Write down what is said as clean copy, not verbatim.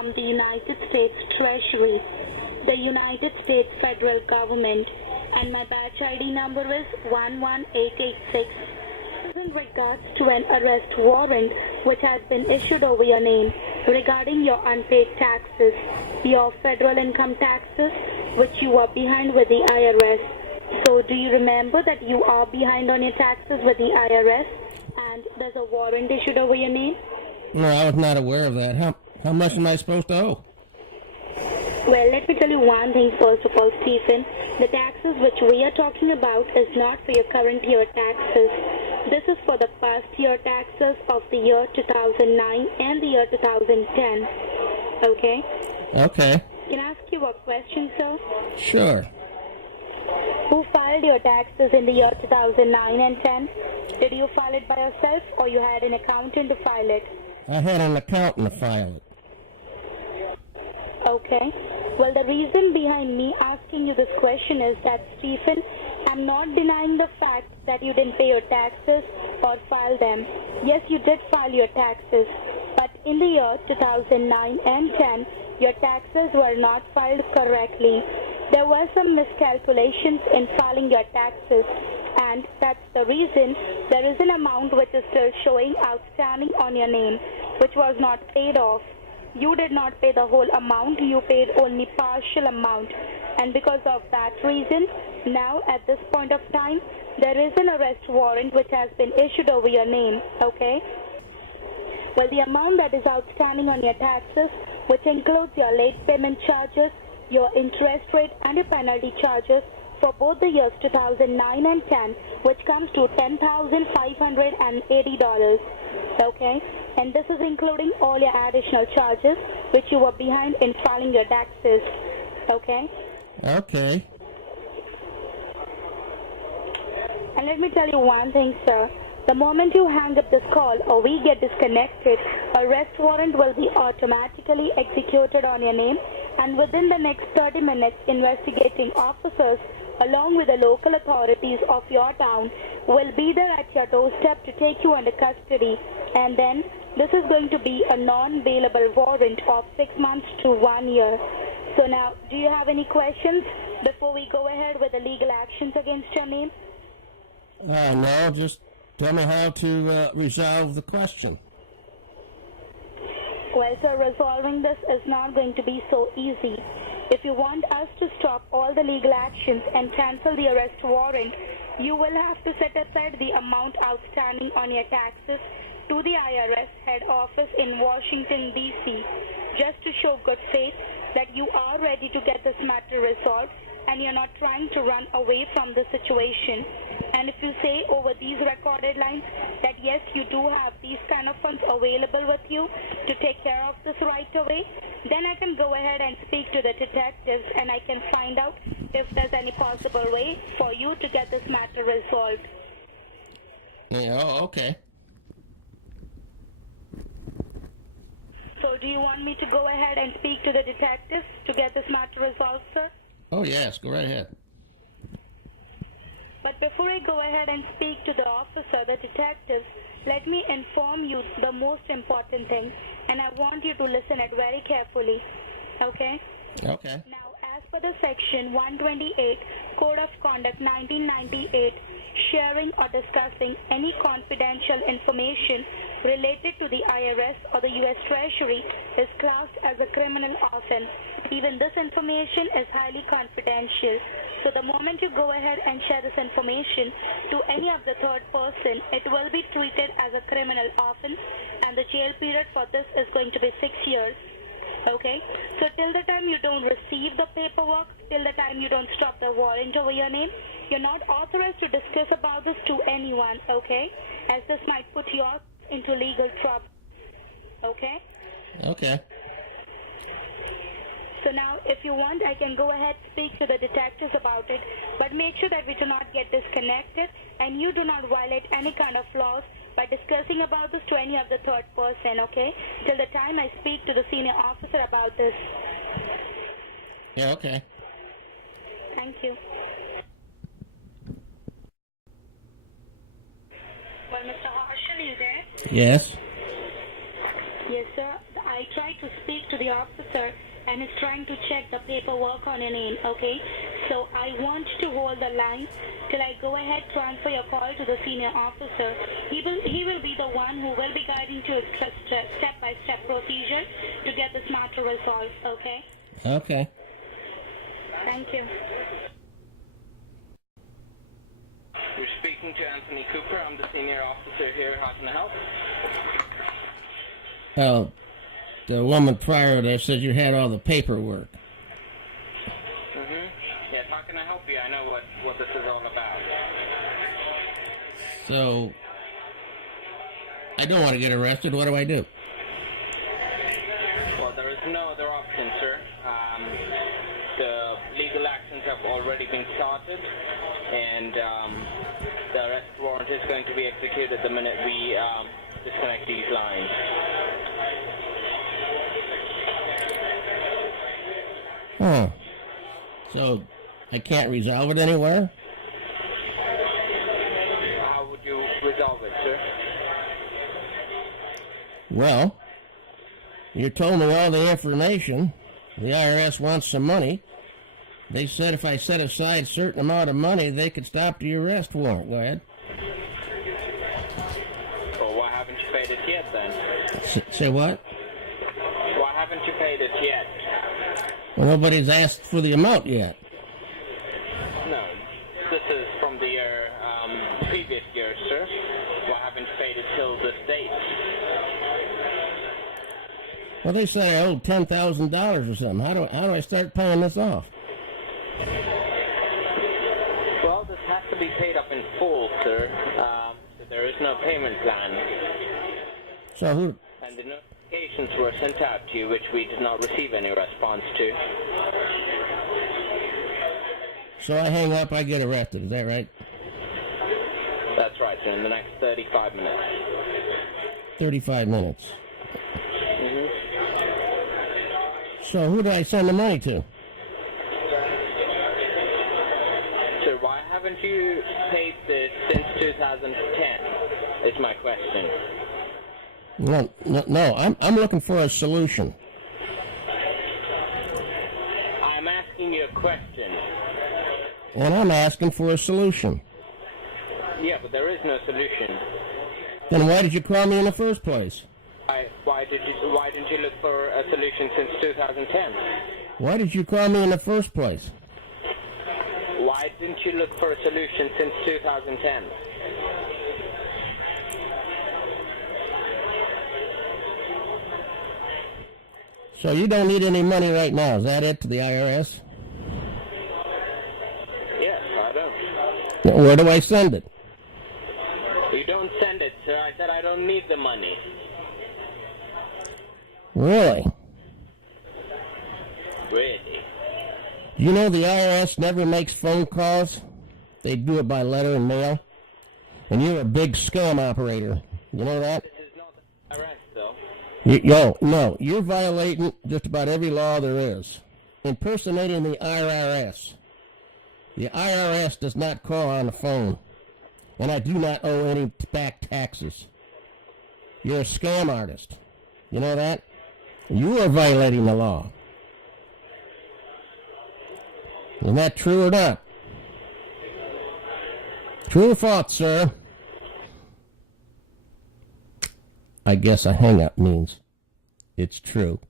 from the United States Treasury, the United States Federal Government, and my batch ID number is 11886. In regards to an arrest warrant which has been issued over your name regarding your unpaid taxes, your federal income taxes, which you are behind with the IRS. So do you remember that you are behind on your taxes with the IRS and there's a warrant issued over your name? No, I was not aware of that. How much am I supposed to owe? Well, let me tell you one thing first of all, Stephen. The taxes which we are talking about is not for your current year taxes. This is for the past year taxes of the year 2009 and the year 2010. Okay? Okay. Can I ask you a question, sir? Sure. Who filed your taxes in the year 2009 and 10? Did you file it by yourself or you had an accountant to file it? I had an accountant to file it. Okay. Well, the reason behind me asking you this question is that, Stephen, I'm not denying the fact that you didn't pay your taxes or file them. Yes, you did file your taxes, but in the year 2009 and 10, your taxes were not filed correctly. There were some miscalculations in filing your taxes, and that's the reason there is an amount which is still showing outstanding on your name, which was not paid off. You did not pay the whole amount, you paid only partial amount. And because of that reason, now at this point of time, there is an arrest warrant which has been issued over your name, okay? Well, the amount that is outstanding on your taxes, which includes your late payment charges, your interest rate, and your penalty charges for both the years 2009 and 10, which comes to $10,580, okay? And this is including all your additional charges which you were behind in filing your taxes, okay? Okay. And let me tell you one thing, sir. The moment you hang up this call or we get disconnected, a arrest warrant will be automatically executed on your name, and within the next 30 minutes, investigating officers along with the local authorities of your town will be there at your doorstep to take you under custody. And then this is going to be a non-bailable warrant of 6 months to 1 year. So now, do you have any questions before we go ahead with the legal actions against your name? No, just tell me how to resolve the question. Well, sir, resolving this is not going to be so easy. If you want us to stop all the legal actions and cancel the arrest warrant, you will have to set aside the amount outstanding on your taxes to the IRS head office in Washington, D.C., just to show good faith that you are ready to get this matter resolved and you're not trying to run away from the situation. And if you say over these recorded lines that yes, you do have these kind of funds available with you to take care of this right away, then I can go ahead and speak to the detectives and I can find out if there's any possible way for you to get this matter resolved. Yeah, oh, okay. So do you want me to go ahead and speak to the detectives to get this matter resolved, sir? Oh, yes, go right ahead. But before I go ahead and speak to the officer, the detectives, let me inform you the most important thing, and I want you to listen it very carefully, okay? Okay. Now, as per the Section 128, Code of Conduct 1998, sharing or discussing any confidential information related to the IRS or the U.S. Treasury is classed as a criminal offense. Even this information is highly confidential. So the moment you go ahead and share this information to any of the third person, it will be treated as a criminal offense, and the jail period for this is going to be 6 years. Okay? So till the time you don't receive the paperwork, till the time you don't stop the warrant over your name, you're not authorized to discuss about this to anyone, okay? As this might put you into legal trouble. Okay? Okay. So now, if you want, I can go ahead and speak to the detectives about it, but make sure that we do not get disconnected and you do not violate any kind of laws by discussing about this to any of the third person, okay? Till the time I speak to the senior officer about this. Yeah, okay. Thank you. Well, Mr. Harshal, you there? Yes. Yes, sir. I tried to speak to the officer and is trying to check the paperwork on your name, okay? So I want to hold the line till I go ahead, transfer your call to the senior officer. He will be the one who will be guiding to a step-by-step procedure to get this matter resolved, okay? Okay. Thank you. You're speaking to Anthony Cooper. I'm the senior officer here. How can I help? Oh, the woman prior there said you had all the paperwork. Yes, how can I help you? I know what this is all about. So, I don't want to get arrested. What do I do? Well, there is no other option, sir. The legal actions have already been started, and the arrest warrant is going to be executed the minute we disconnect these lines. Oh. So, I can't resolve it anywhere? How would you resolve it, sir? Well, you told me all the information. The IRS wants some money. They said if I set aside a certain amount of money, they could stop the arrest warrant. Go ahead. Well, why haven't you paid it yet, then? Say what? Why haven't you paid it yet? Well, nobody's asked for the amount yet. No, this is from the year, previous year, sir. Why haven't you paid it till this date? Well, they say I owe $10,000 or something. How do I start paying this off? Well, this has to be paid up in full, sir. So there is no payment plan. So who? And the notifications were sent out to you, which we did not receive any response to. So I hang up, I get arrested. Is that right? That's right, sir. In the next 35 minutes. 35 minutes. So who do I send the money to? Sir, why haven't you paid this since 2010? Is my question. No. I'm looking for a solution. I'm asking you a question. And I'm asking for a solution. Yeah, but there is no solution. Then why did you call me in the first place? Why didn't you look for a solution since 2010? Why did you call me in the first place? Why didn't you look for a solution since 2010? So you don't need any money right now, is that it, to the IRS? Yes, I don't. Where do I send it? You don't send it, sir. I said I don't need the money. Really? Really? You know the IRS never makes phone calls? They do it by letter and mail. And you're a big scam operator. You know that? This is not the IRS, though. No, you're violating just about every law there is. Impersonating the IRS. The IRS does not call on the phone. And I do not owe any back taxes. You're a scam artist. You know that? You are violating the law. Is that true or not? True or false, sir? I guess a hang-up means it's true.